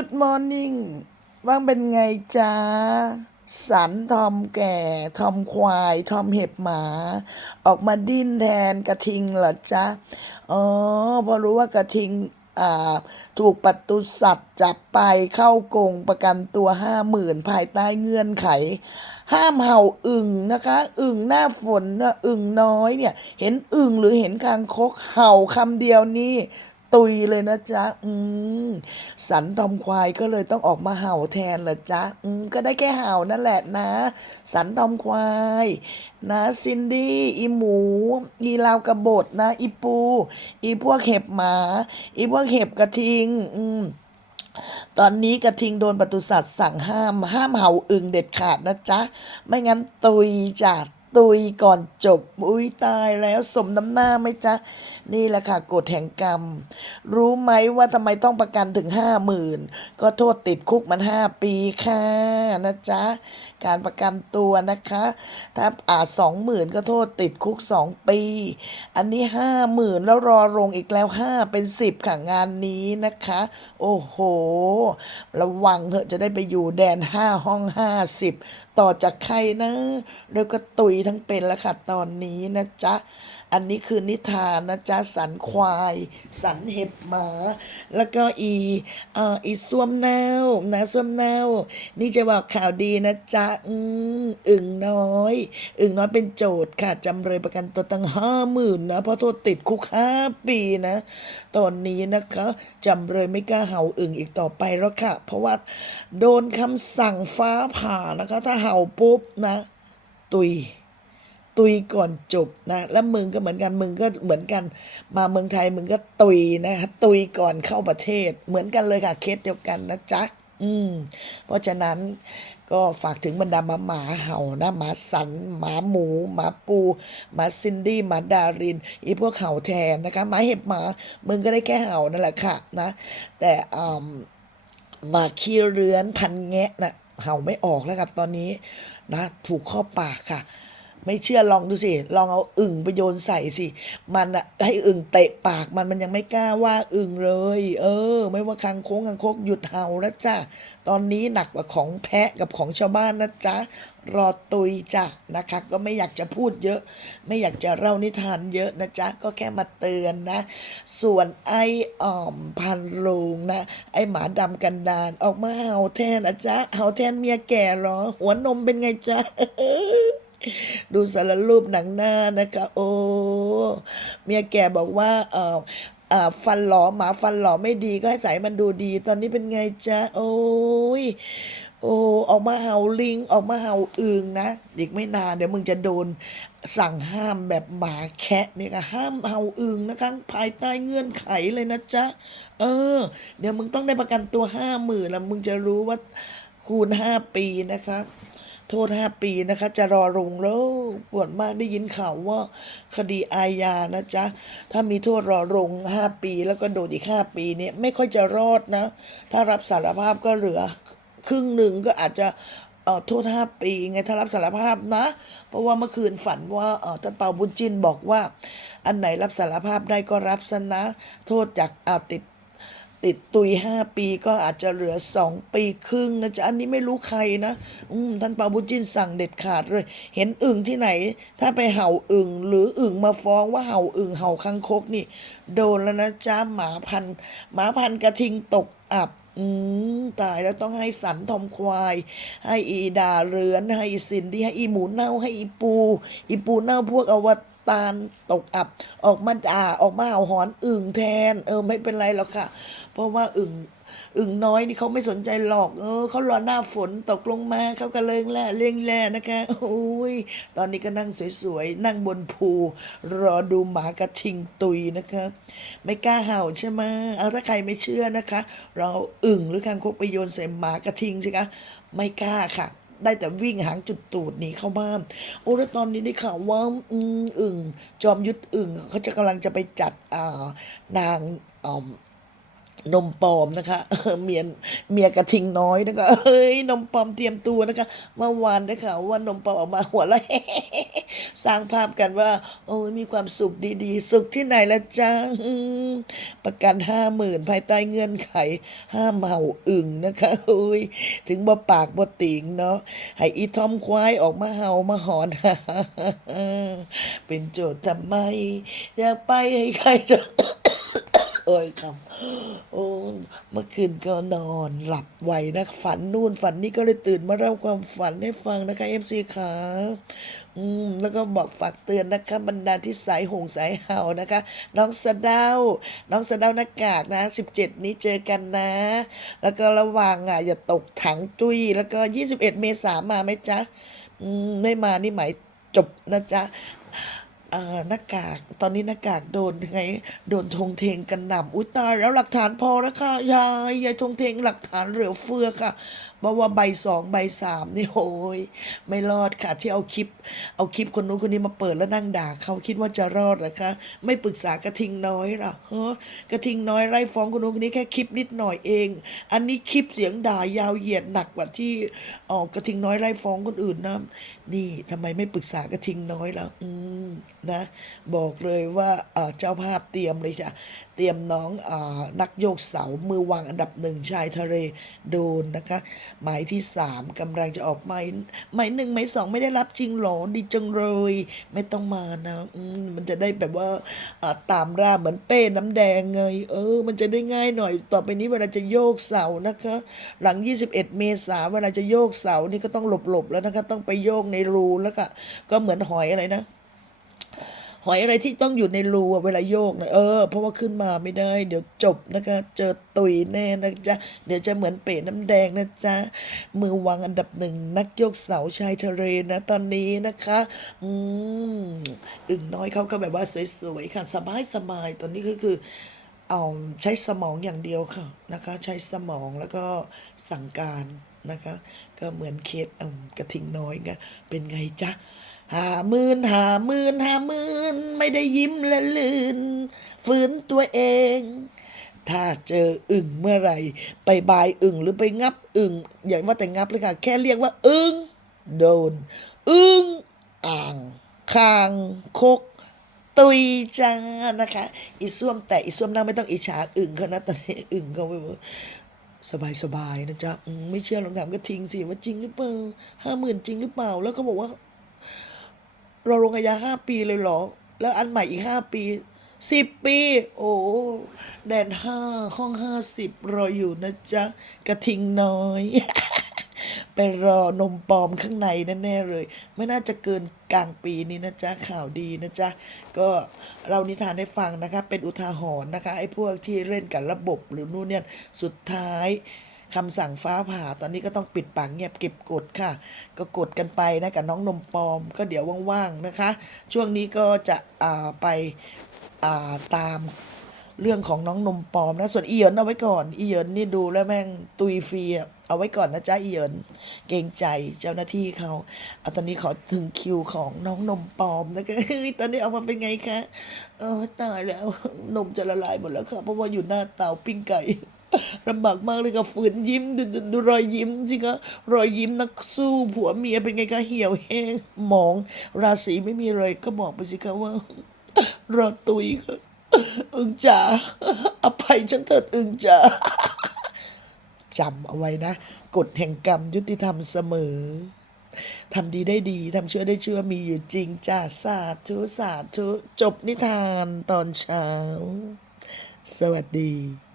จุดมอร์นิ่งว่างเป็นไงจ๊ะสันทอมแก่ ทอมควาย ทอมเห็บหมา ออกมาดิ้นแทนกระทิงเหรอจ๊ะ อ๋อ พอรู้ว่ากระทิงอ่าถูกปตุสัตว์จับไปเข้ากงประกันตัวห้าหมื่นภายใต้เงื่อนไข ห้ามเห่าอึ่งนะคะ อึ่งหน้าฝนนะอึ่งน้อยเนี่ย เห็นอึ่งหรือเห็นคางคกเห่าคำเดียวนี่ ตุยเลยนะจ๊ะ อืม สันทอมควายก็เลยต้องออกมาเห่าแทนเหรอจ๊ะ อืม ก็ได้แค่เห่านั่นแหละนะ สันทอมควาย นะซินดี้อีหมู อีลาวกระบดนะ อีปู อีพวกเห็บหมา อีพวกเห็บกระทิง อืมตอนนี้กระทิงโดนปตุสัตว์สั่งห้าม ห้ามเห่าอึงเด็ดขาดนะจ๊ะ ไม่งั้นตุยจ้ะ ตุยก่อนจบ อุ้ยตายแล้วสมน้ำหน้าไหมจ๊ะ นี่แหละค่ะกฎแห่งกรรม รู้ไหมว่าทำไมต้องประกันถึงห้าหมื่นก็โทษติดคุกมันห้าปีค่ะนะจ๊ะ การประกันตัวนะคะ ถ้าอาจสองหมื่นก็โทษติดคุกสองปี อันนี้ห้าหมื่นแล้วรอลงอีกแล้วห้าเป็นสิบค่ะงานนี้นะคะ โอ้โห ระวังเถอะจะได้ไปอยู่แดนห้าห้องห้าสิบ ต่อจากใครนะแล้วก็ตุยทั้งเป็นแล้วค่ะตอนนี้นะจ๊ะ อันนี้คือนิทานนะจ๊ะ สันควาย สันเห็บหมา แล้วก็อีเอ่ออีส้วมเน่านะส้วมเน่านี่จะบอกข่าวดีนะจ๊ะอืมอึ่งน้อย อึ่งน้อยเป็นโจทย์ค่ะจำเลยประกันตัวตั้งห้าหมื่นนะเพราะโทษติดคุกห้าปีนะ ตอนนี้นะคะจำเลยไม่กล้าเห่าอึ่งอีกต่อไปแล้วค่ะ เพราะว่าโดนคำสั่งฟ้าผ่านะคะถ้าห่าปุ๊บนะ ตุย ตุยก่อนจบนะ แล้วมึงก็เหมือนกันมึงก็เหมือนกัน มาเมืองไทยมึงก็ตุยนะคะตุยก่อนเข้าประเทศ เหมือนกันเลยค่ะเคสเดียวกันนะจ๊ะอืม เพราะฉะนั้นก็ฝากถึงบรรดาหมาหมาเห่านะหมาสันหมาหมูหมาปูหมาซินดี้หมาดารินอีพวกเห่าแทนนะคะหมาเห็บหมามึงก็ได้แค่เห่านั่นแหละค่ะนะ แต่อ่าหมาขี้เรือนพันแงะนะ เห่าไม่ออกแล้วครับตอนนี้นะถูกข้อปากค่ะ ไม่เชื่อลองดูสิ ลองเอาอึ่งไปโยนใส่สิ มันอะให้อึ่งเตะปากมันมันยังไม่กล้าว่าอึ่งเลย เออ ไม่ว่าคังโค้งคังคกหยุดเห่าแล้วจ้ะ ตอนนี้หนักกว่าของแพะกับของชาวบ้านนะจ๊ะ รอตุยจ้ะนะคะ ก็ไม่อยากจะพูดเยอะ ไม่อยากจะเล่านิทานเยอะนะจ๊ะ ก็แค่มาเตือนนะ ส่วนไอ้อ่อมพันโลงนะ ไอ้หมาดำกันดานออกมาเห่าแทนนะจ๊ะ เห่าแทนเมียแก่หรอ หัวนมเป็นไงจ๊ะ ดูสารรูปหนังหน้านะคะ โอ้ เมียแก่บอกว่าเอออ่าฟันหลอหมาฟันหลอไม่ดีก็ให้ใส่มันดูดี ตอนนี้เป็นไงจ๊ะ โอ้ยโอ้ออกมาเห่าลิง ออกมาเห่าอึงนะอีกไม่นานเดี๋ยวมึงจะโดนสั่งห้ามแบบหมาแคะเนี่ยค่ะห้ามเห่าอึงนะคะภายใต้เงื่อนไขเลยนะจ๊ะ เออ เดี๋ยวมึงต้องได้ประกันตัวห้าหมื่นแล้วมึงจะรู้ว่าคูณห้าปีนะคะ โทษห้าปีนะคะ จะรอลงแล้วปวดมากได้ยินข่าวว่าคดีอาญานะจ๊ะ ถ้ามีโทษรอลงห้าปี แล้วก็โดนอีกห้าปีเนี่ยไม่ค่อยจะรอดนะ ถ้ารับสารภาพก็เหลือครึ่งหนึ่งก็อาจจะเอ่อโทษห้าปีไงถ้ารับสารภาพนะ เพราะว่าเมื่อคืนฝันว่าเอ่อท่านเปาบุญจินบอกว่า อันไหนรับสารภาพได้ก็รับซะนะ โทษจากอาติด ติดตุยห้าปีก็อาจจะเหลือสองปีครึ่งนะจ๊ะอันนี้ไม่รู้ใครนะ อืมท่านปาบุญจินสั่งเด็ดขาดเลย เห็นอึ่งที่ไหน ถ้าไปเห่าอึ่งหรืออึ่งมาฟ้องว่าเห่าอึ่งเห่าคังคกนี่ โดนแล้วนะจ๊ะหมาพันธ์หมาพันธ์กระทิงตกอับ อืมตายแล้วต้องให้สันทอมควาย ให้อีดาเรือน ให้อีสินดีให้อีหมูเน่าให้อีปู อีปูเน่าพวกอวตารตกอับ ออกมาด่าออกมาเอาหอนอึ่งแทน เออไม่เป็นไรหรอกค่ะ เพราะว่าอึ่ง อึ่งน้อยนี่เขาไม่สนใจหรอกเออเขารอหน้าฝนตกลงมาเขาก็เลงแล่เลี้ยงแล่นะคะโอ้ยตอนนี้ก็นั่งสวยๆนั่งบนภู รอดูหมากระทิงตุยนะคะ ไม่กล้าเห่าใช่ไหมเอาถ้าใครไม่เชื่อนะคะ เราอึ่งหรือคางคกไปโยนใส่หมากระทิงสิคะไม่กล้าค่ะได้แต่วิ่งหางจุดตูดหนีเข้าบ้านโอ้แล้วตอนนี้ได้ข่าวว่าอึ่ง จอมยุทธอึ่งเขาจะกำลังจะไปจัดอ่านางอ่อ นมปลอมนะคะเมียเมียกระทิงน้อยนะคะเฮ้ยนมปลอมเตรียมตัวนะคะเมื่อวานได้ข่าวว่านมปลอมออกมาหัวละสร้างภาพกันว่า โอ้ยมีความสุขดีๆ สุขที่ไหนละจ้าประกันห้าหมื่นภายใต้เงื่อนไข ห้ามเห่าอึ่งนะคะเฮ้ยถึงบ่ปากบ่ติงเนาะให้อีทอมควายออกมาเห่ามาหอนเป็นโจทย์ทำไม อยากไปให้ใครจะ โอ้ยคำโอ้เมื่อคืนก็นอนหลับไวนะฝันนู่นฝันนี่ก็เลยตื่นมาเล่าความฝันให้ฟังนะคะเอฟซีขาอืมแล้วก็บอกฝากเตือนนะคะบรรดาที่สายหงสายเห่านะคะ น้องสะเดาน้องสะเดาหน้ากากนะสิบเจ็ดนี้เจอกันนะ แล้วก็ระวังอะอย่าตกถังจุ้ยแล้วก็ยี่สิบเอ็ดเมษามาไหมจ๊ะอืมไม่มานี่หมายจบนะจ๊ะ หน้ากาก ตอนนี้หน้ากากโดนไง โดนทงเทงกันหน่ำอุ้ยตายแล้วหลักฐานพอแล้วค่ะ ยาย ยายทงเทงหลักฐานเหลือเฟือค่ะ เพราะว่าใบสองใบสามนี่โอ้ยไม่รอดค่ะ ที่เอาคลิป เอาคลิปคนนู้นคนนี้มาเปิดแล้วนั่งด่าเขาคิดว่าจะรอดเหรอคะไม่ปรึกษากระทิงน้อยหรอเฮ้อกระทิงน้อยไล่ฟ้องคนนู้นคนนี้แค่คลิปนิดหน่อยเอง อันนี้คลิปเสียงด่ายาวเหยียดหนักกว่าที่ออกกระทิงน้อยไล่ฟ้องคนอื่นนะนี่ทำไมไม่ปรึกษากระทิงน้อยล่ะอืมนะ บอกเลยว่าเออเจ้าภาพเตรียมเลยจ้ะ เตรียมน้องอนักโยกเสา มือวางอันดับหนึ่งชายทะเลโดนนะคะ หมายที่สามกำลังจะออกหมายหมายหนึ่งหมายสองไม่ได้รับจริงหรอดีจังเลย ไม่ต้องมานะมมันจะได้แบบว่าตามราเหมือนเป้น้ำแดงไงเออ มันจะได้ง่ายหน่อย ต่อไปนี้เวลาจะโยกเสานะคะ หลัง 21 เมษาเวลาจะโยกเสานี่ก็ต้องหลบๆแล้วนะคะ ต้องไปโยกในรูแล้วก็ก็เหมือนหอยอะไรนะ หอยอะไรที่ต้องอยู่ในรูเวลาโยกนะเออเพราะว่าขึ้นมาไม่ได้ เดี๋ยวจบนะคะ เจอตุยแน่นะจ๊ะเดี๋ยวจะเหมือนเป๋น้ำแดงนะจ๊ะมือวางอันดับหนึ่งนักโยกเสาชายทะเลนะตอนนี้นะคะอืมอึ่งน้อยเขาก็แบบว่าสวยๆค่ะสบายสบายๆตอนนี้ก็คือเอาใช้สมองอย่างเดียวค่ะนะคะ ใช้สมองแล้วก็สั่งการนะคะ ก็เหมือนเคสอืมกระทิงน้อยไงเป็นไงจ๊ะ หาหมื่นหาหมื่นหาหมื่นไม่ได้ยิ้มและลืนฝืนตัวเอง ถ้าเจออึ่งเมื่อไหร่ ไปบายอึ่งหรือไปงับอึ่งอย่าว่าแต่งับเลยค่ะ แค่เรียกว่าอึ่งโดน อึ่งอ่างคางคก ตุยจ้านะคะ อีส้วมแต่อีส้วมนั่งไม่ต้องอิจฉาอึ่งเขานะตอนนี้อึ่งเขาไปบอกสบายสบายๆนะจ๊ะไม่เชื่อลองถามก็ทิ้งสิว่าจริงหรือเปล่าห้าหมื่นจริงหรือเปล่า แล้วก็บอกว่า เราลงอาญาห้าปีเลยเหรอ แล้วอันใหม่อีกห้าปีสิบปี โอ้แดนห้าห้องห้าสิบรออยู่นะจ๊ะ กระทิงน้อย ไปรอนมปลอมข้างในแน่ๆเลย ไม่น่าจะเกินกลางปีนี้นะจ๊ะ ข่าวดีนะจ๊ะ ก็เรานิทานให้ฟังนะคะ เป็นอุทาหรณ์นะคะไอ้พวกที่เล่นกับระบบหรือนู่นเนี่ยสุดท้าย คำสั่งฟ้าผ่าตอนนี้ก็ต้องปิดปากเงียบเก็บกดค่ะ ก็กดกันไปนะกับน้องนมปลอม ก็เดี๋ยวว่างๆนะคะ ช่วงนี้ก็จะอ่าไปอ่าตามเรื่องของน้องนมปลอมนะส่วนอีเหยินเอาไว้ก่อนอีเหยินนี่ดูแล้วแม่งตุยฟรีอะเอาไว้ก่อนนะจ๊ะอีเหยินเกรงใจเจ้าหน้าที่เขาเอาตอนนี้ขอถึงคิวของน้องนมปลอมนะคะเฮ้ยตอนนี้เอามาเป็นไงคะเออตายแล้วนมจะละลายหมดแล้วค่ะเพราะว่าอยู่หน้าเตาปิ้งไก่ ลำบากมากเลยค่ะฝืนยิ้มดูดูรอยยิ้มสิคะรอยยิ้มนักสู้ผัวเมียเป็นไงคะเหี่ยวแห้งหมอง ราศีไม่มีเลยก็บอกไปสิคะว่ารอตุยค่ะอึงจ๋าอภัยฉันเถิดอึงจ๋าจำเอาไว้นะกฎแห่งกรรมยุติธรรมเสมอทำดีได้ดีทำชั่วได้ชั่วมีอยู่จริงจ้าสาธุสาธุจบนิทานตอนเช้า สวัสดี